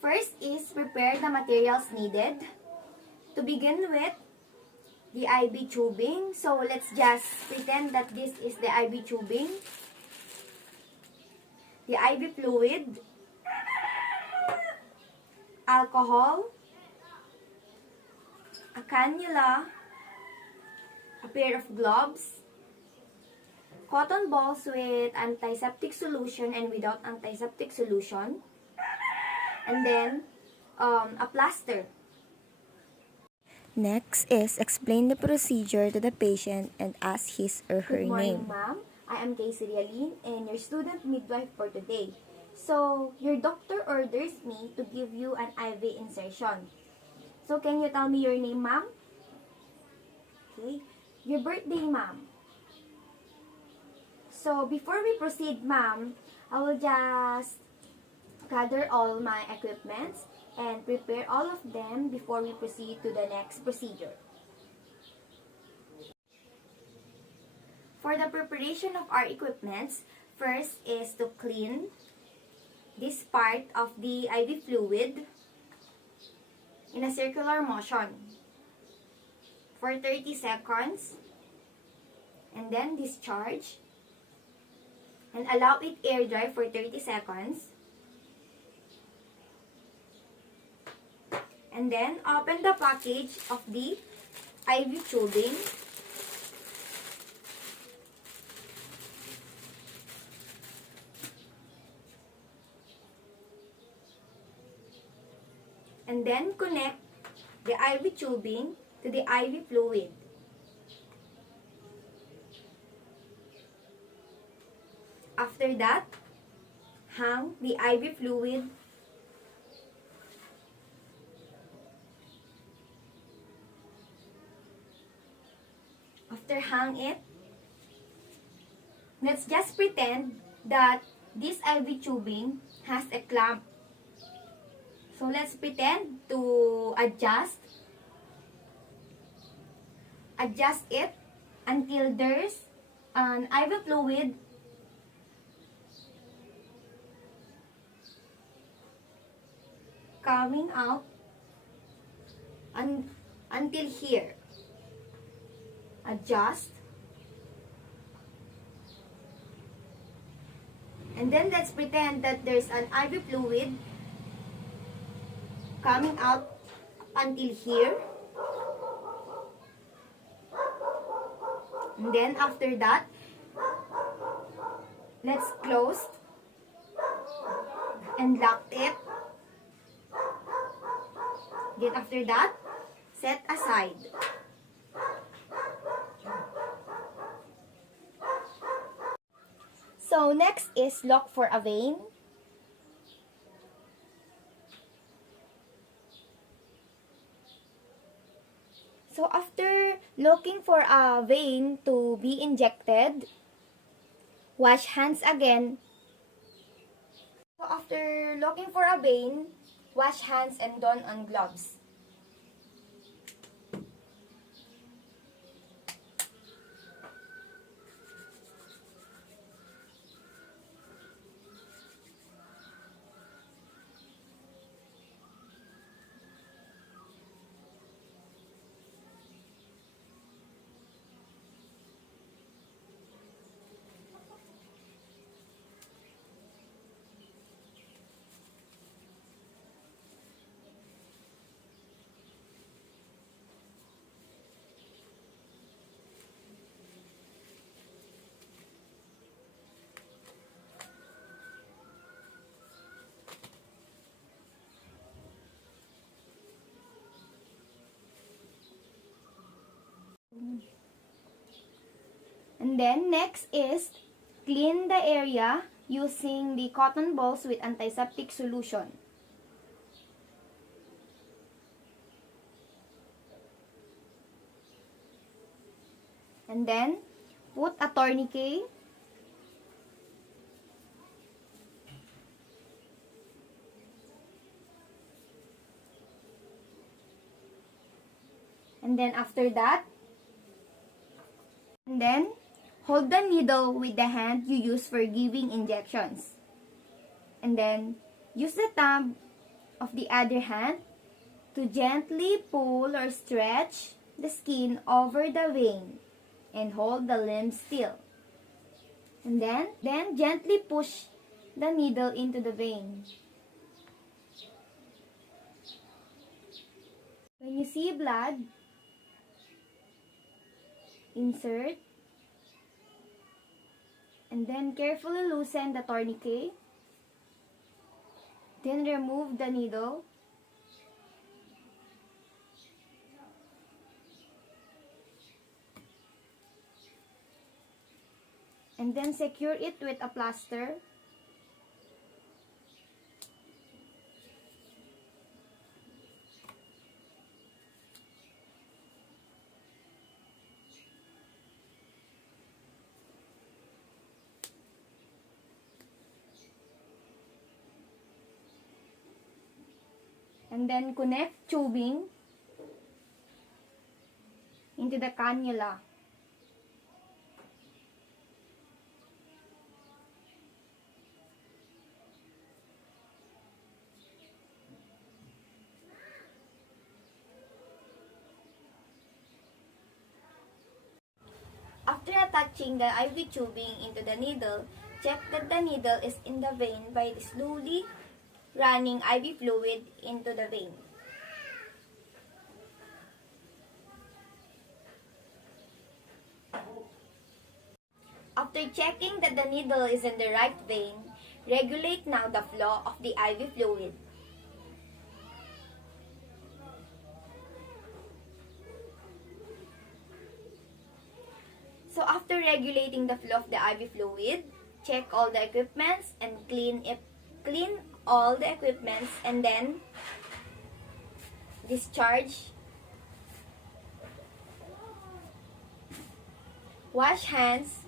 First is prepare the materials needed. To begin with, the IV tubing. So let's just pretend that this is the IV tubing. The IV fluid, alcohol, a cannula, a pair of gloves, cotton balls with antiseptic solution and without antiseptic solution, and then a plaster. Next is explain the procedure to the patient and ask his or her Good morning, name. ma'am. I am Casey Realin and your student midwife for today. So, your doctor orders me to give you an IV insertion. So, can you tell me your name, ma'am? Okay. Your birthday, ma'am. So, before we proceed, ma'am, I will just gather all my equipments and prepare all of them before we proceed to the next procedure. For the preparation of our equipments, first is to clean this part of the IV fluid in a circular motion for 30 seconds and then discharge and allow it air dry for 30 seconds. And then open the package of the IV tubing. And then connect the IV tubing to the IV fluid. After that, hang the IV fluid After hang it, let's just pretend that this IV tubing has a clamp. So let's pretend to adjust it until there's an IV fluid coming out until here. Adjust. And then let's pretend that there's an IV fluid coming out until here. And then after that, let's close and lock it. Then after that, set aside. So next is look for a vein. So after looking for a vein to be injected, wash hands again. So after looking for a vein, wash hands and don on gloves. And then next is clean the area using the cotton balls with antiseptic solution. And then put a tourniquet. And then after that, and then hold the needle with the hand you use for giving injections. And then use the thumb of the other hand to gently pull or stretch the skin over the vein and hold the limb still. And then gently push the needle into the vein. When you see blood, insert and then carefully loosen the tourniquet. Then remove the needle. And then secure it with a plaster. And then connect tubing into the cannula. After attaching the IV tubing into the needle, check that the needle is in the vein by slowly running IV fluid into the vein. After checking that the needle is in the right vein, regulate now the flow of the IV fluid. So after regulating the flow of the IV fluid, check all the equipments and clean all the equipments and then discharge. Wash hands